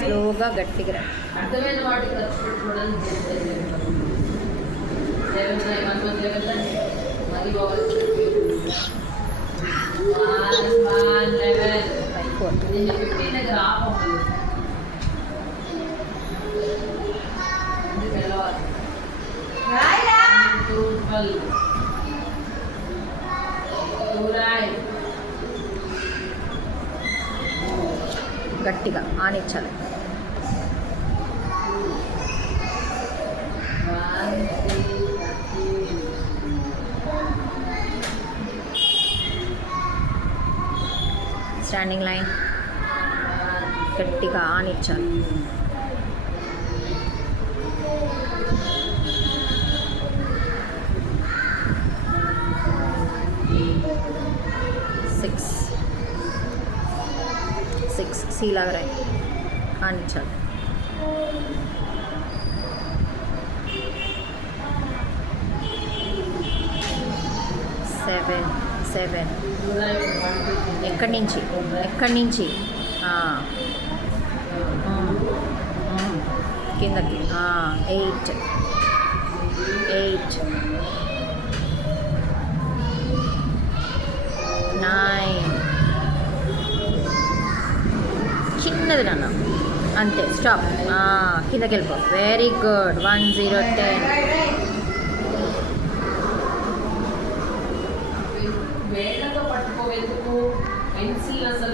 స్లోగా గట్టిగా అర్థమైన వాటికి ఖర్చు పెట్టుకోవడానికి మరి నేను 15 దగ్గర ఆపమ్మలు గట్టిగా ఆనిచ్చాలి. స్టాండింగ్ లైన్ గట్టిగా ఆనిచ్చాలి. సిక్స్ సి లాగా రాయి ఆనిచ్చాలి. సెవెన్ ఎక్కడి నుంచి కిందకి 8 9 చిన్నది నాన్న అంతే. స్టాప్. కిందకి వెళ్ళిపో. Very good. 1 0 10.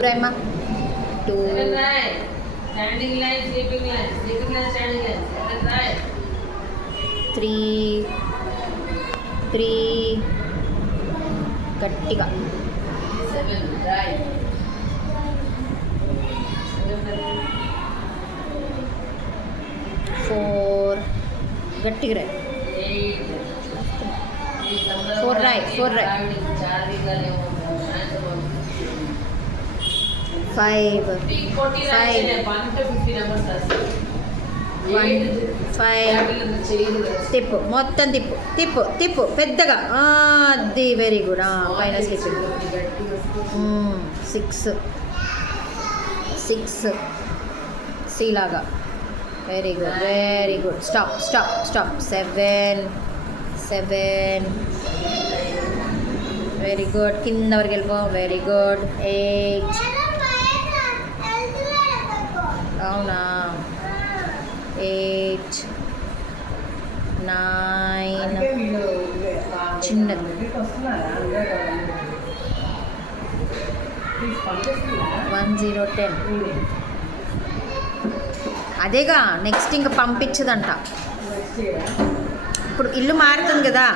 ప్రేమ 2 standing line sleeping line standing line 3 గట్టిగా 7 రైట్ 4 గట్టిగా రాయి. 4 రైట్ 5 తిప్పు. మొత్తం తిప్పు పెద్దగా. అది వెరీ గుడ్. పైన స్లిప్పింగ్. 6 సి లాగా. Very good. Stop. 7 very good. కింద వరకు వెళ్ళిపో. Very good. 8 అవునా. 8 9 చిన్నది. 1 0 10. అదేగా నెక్స్ట్ ఇంకా పంపించదంట. ఇప్పుడు ఇల్లు మారుతుంది కదా.